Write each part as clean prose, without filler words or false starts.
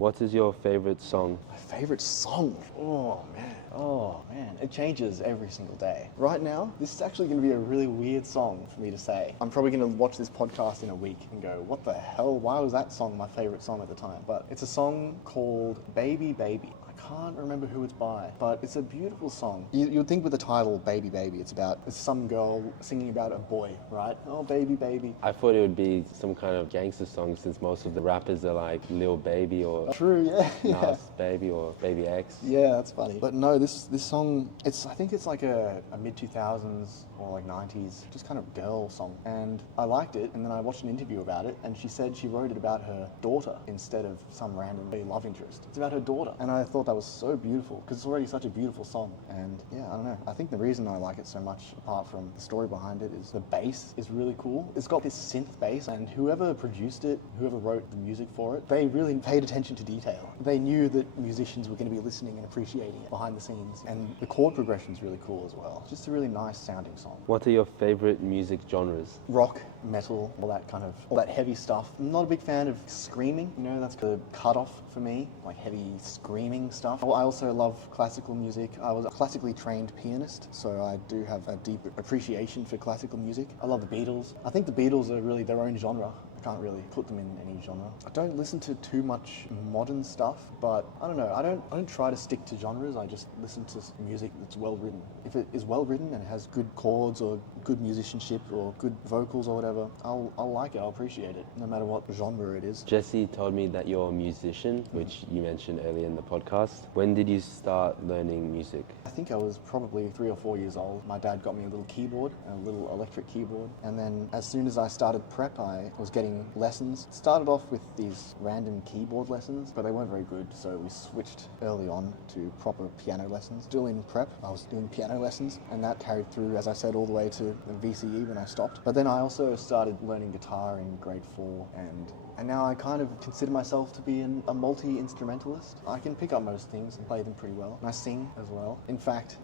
What is your favorite song? My favorite song? Oh man, it changes every single day. Right now, this is actually going to be a really weird song for me to say. I'm probably going to watch this podcast in a week and go, what the hell? Why was that song my favorite song at the time? But it's a song called Baby Baby. I can't remember who it's by, but it's a beautiful song. You'd think with the title Baby Baby, it's some girl singing about a boy, right? Oh, baby, baby. I thought it would be some kind of gangster song since most of the rappers are like Lil Baby or True, yeah. Nas Baby or Baby X. Yeah, that's funny. But no, this song, I think it's like a mid-2000s or like 90s, just kind of girl song. And I liked it, and then I watched an interview about it, and she said she wrote it about her daughter instead of some random love interest. It's about her daughter. And I thought that was so beautiful, because it's already such a beautiful song. And yeah, I don't know. I think the reason I like it so much, apart from the story behind it, is the bass is really cool. It's got this synth bass, and whoever produced it, whoever wrote the music for it, they really paid attention to detail. They knew that musicians were going to be listening and appreciating it behind the scenes. And the chord progression is really cool as well. Just a really nice sounding song. What are your favorite music genres? Rock, metal, all that heavy stuff. I'm not a big fan of screaming, that's the cutoff for me, like heavy screaming stuff. I also love classical music. I was a classically trained pianist, so I do have a deep appreciation for classical music. I love the Beatles. I think the Beatles are really their own genre. I can't really put them in any genre. I don't listen to too much modern stuff, but I don't know. I don't try to stick to genres. I just listen to music that's well written. If it is well written and it has good chords or good musicianship or good vocals or whatever, I'll like it. I'll appreciate it, no matter what genre it is. Jesse told me that you're a musician, which you mentioned earlier in the podcast. When did you start learning music? I think I was probably 3 or 4 years old. My dad got me a little keyboard, a little electric keyboard, and then as soon as I started prep, I was getting lessons. Started off with these random keyboard lessons, but they weren't very good, so we switched early on to proper piano lessons. Still in prep, I was doing piano lessons, and that carried through, as I said, all the way to the VCE when I stopped. But then I also started learning guitar in grade 4, and now I kind of consider myself to be a multi-instrumentalist. I can pick up most things and play them pretty well. And I sing as well. In fact,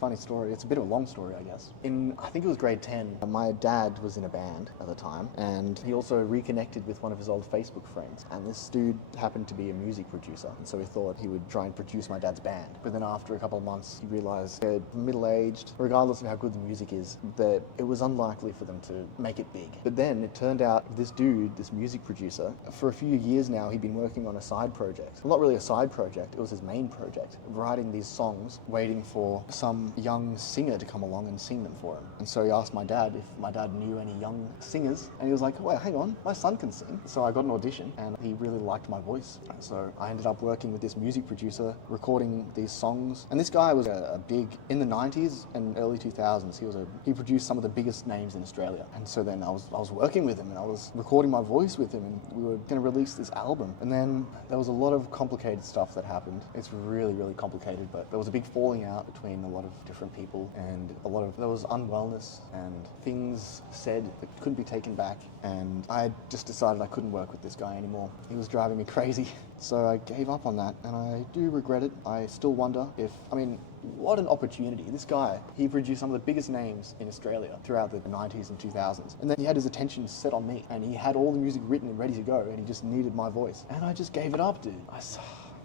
funny story, it's a bit of a long story, I guess. I think it was grade 10, my dad was in a band at the time, and he also reconnected with one of his old Facebook friends. And this dude happened to be a music producer, and so he thought he would try and produce my dad's band. But then after a couple of months, he realized they're middle-aged, regardless of how good the music is, that it was unlikely for them to make it big. But then it turned out this dude, this music producer, for a few years now, he'd been working on a side project. Well, not really a side project, it was his main project, writing these songs, waiting for some young singer to come along and sing them for him. And so he asked my dad if my dad knew any young singers, and he was like, wait, hang on, my son can sing. So I got an audition, and he really liked my voice. And so I ended up working with this music producer, recording these songs. And this guy was a big, in the 90s and early 2000s, he produced some of the biggest names in Australia. And so then I was working with him, and I was recording my voice with him, and we were going to release this album. And then there was a lot of complicated stuff that happened. It's really, really complicated, but there was a big falling out between a lot of different people, and there was unwellness and things said that couldn't be taken back. And I just decided I couldn't work with this guy anymore. He was driving me crazy. So I gave up on that, and I do regret it. I still wonder what an opportunity. This guy, he produced some of the biggest names in Australia throughout the 90s and 2000s. And then he had his attention set on me, and he had all the music written and ready to go, and he just needed my voice. And I just gave it up, dude.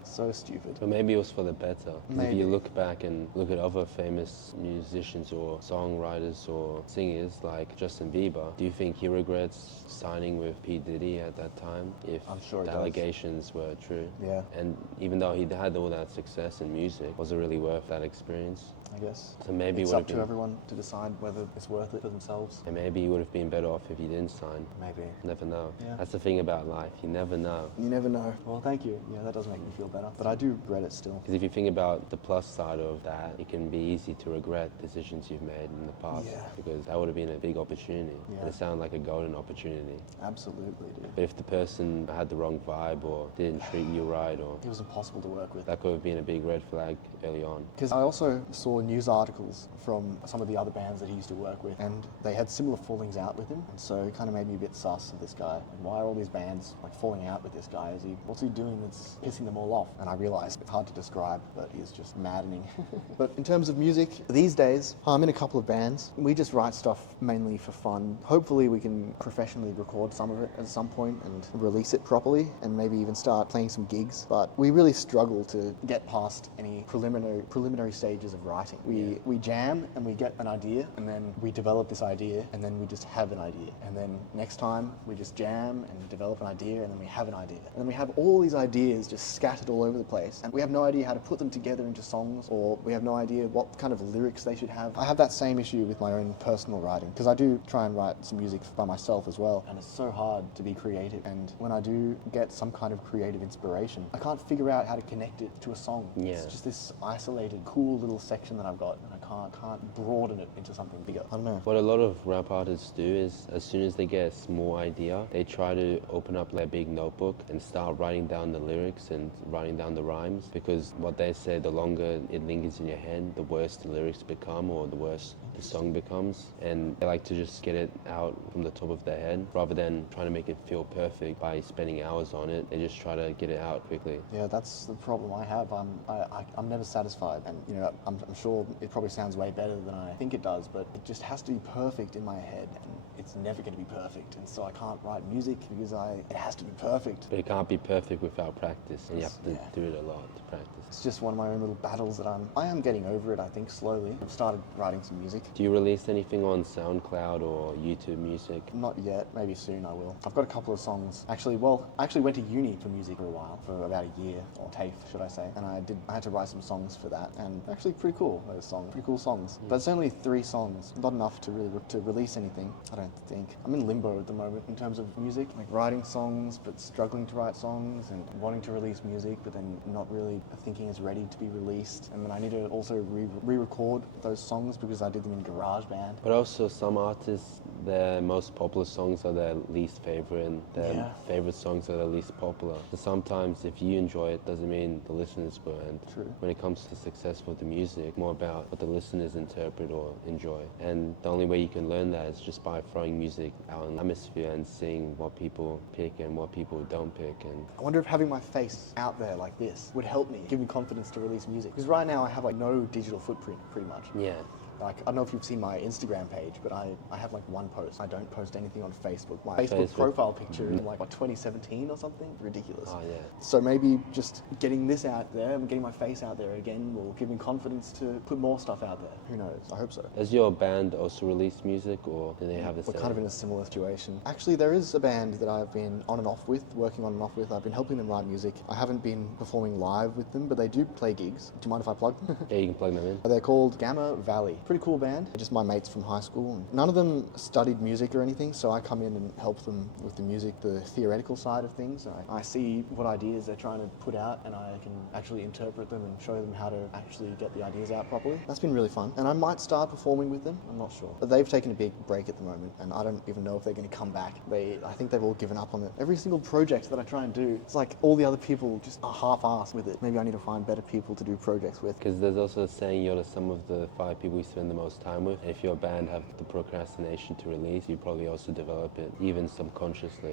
So stupid. But maybe it was for the better. 'Cause if Maybe. you look back and look at other famous musicians or songwriters or singers like Justin Bieber, do you think he regrets signing with P. Diddy at that time if I'm sure he the does. allegations were true? Yeah, And even though he had all that success in music, was it really worth that experience? I guess. So maybe It's would up have to been, everyone to decide whether it's worth it for themselves. and maybe he would have been better off if he didn't sign. Maybe. Never know. Yeah. That's the thing about life. You never know. You never know. Well, thank you. Yeah, that does make me feel better. But I do regret it still. Because if you think about the plus side of that, it can be easy to regret decisions you've made in the past. Yeah. Because that would have been a big opportunity. Yeah. And it sounded like a golden opportunity. Absolutely, dude. But if the person had the wrong vibe or didn't treat you right, or It was impossible to work with. that could have been a big red flag early on. Because I also saw news articles from some of the other bands that he used to work with, and they had similar fallings out with him, and so it kind of made me a bit sus of this guy. Like, why are all these bands falling out with this guy? What's he doing that's pissing them all off? off, and I realized it's hard to describe, but he's just maddening. But in terms of music, these days, I'm in a couple of bands. We just write stuff mainly for fun. Hopefully we can professionally record some of it at some point and release it properly, and maybe even start playing some gigs. But we really struggle to get past any preliminary stages of writing. We jam and we get an idea, and then we develop this idea, and then we just have an idea. And then next time we just jam and develop an idea, and then we have an idea. And then we have all these ideas just scattered all over the place, and we have no idea how to put them together into songs, or we have no idea what kind of lyrics they should have. I have that same issue with my own personal writing, because I do try and write some music by myself as well, and it's so hard to be creative. And when I do get some kind of creative inspiration, I can't figure out how to connect it to a song. Yeah. It's just this isolated, cool little section that I've got, and I can't broaden it into something bigger. I don't know. What a lot of rap artists do is, as soon as they get a small idea, they try to open up their big notebook and start writing down the lyrics and writing down the rhymes, because what they say, the longer it lingers in your head, the worse the lyrics become, or the worse the song becomes. And they like to just get it out from the top of their head, rather than trying to make it feel perfect by spending hours on it. They just try to get it out quickly. Yeah, that's the problem I have. I'm never satisfied, and I'm sure it probably sounds way better than I think it does, but it just has to be perfect in my head, and it's never going to be perfect. And so I can't write music because it has to be perfect. But it can't be perfect without practice, and you have to do it a lot to practice. It's just one of my own little battles that I am getting over it, I think, slowly. I've started writing some music. Do you release anything on SoundCloud or YouTube Music? Not yet, maybe soon I will. I've got a couple of songs. I actually went to uni for music for a while, for about a year, or TAFE, should I say. And I had to write some songs for that, and actually pretty cool, those songs. Pretty cool songs. But it's only 3 songs, not enough to really to release anything, I don't think. I'm in limbo at the moment in terms of music, like writing songs, but struggling to write songs, and wanting to release music, but then not really thinking it's ready to be released. And then I need to also re-record those songs because I did them in GarageBand. But also some artists, their most popular songs are their least favorite, and their favorite songs are their least popular. So sometimes if you enjoy it, doesn't mean the listeners will. And True. when it comes to success with the music, more about what the listeners interpret or enjoy. And the only way you can learn that is just by throwing music out in the atmosphere and seeing what people pick and what people don't pick. And I wonder if having my face out there like this would help me, give me confidence to release music. Because right now I have like no digital footprint, pretty much. yeah. Like, I don't know if you've seen my Instagram page, but I have like one post. I don't post anything on Facebook. My Facebook profile picture is like, what, 2017 or something? Ridiculous. Oh, yeah. So maybe just getting this out there and getting my face out there again will give me confidence to put more stuff out there. Who knows? I hope so. Does your band also release music, or do they have the We're same? kind of in a similar situation. Actually, there is a band that I've been on and off with, working on and off with. I've been helping them write music. I haven't been performing live with them, but they do play gigs. Do you mind if I plug them? Yeah, you can plug them in. They're called Gamma Valley. Pretty cool band. They're just my mates from high school. None of them studied music or anything, so I come in and help them with the music, the theoretical side of things. I see what ideas they're trying to put out, and I can actually interpret them and show them how to actually get the ideas out properly. That's been really fun. And I might start performing with them. I'm not sure. But they've taken a big break at the moment, and I don't even know if they're going to come back. I think they've all given up on it. Every single project that I try and do, it's like all the other people just are half-assed with it. Maybe I need to find better people to do projects with. Because there's also a saying, you're the sum of the 5 people you spend the most time with. And if your band have the procrastination to release, you probably also develop it, even subconsciously.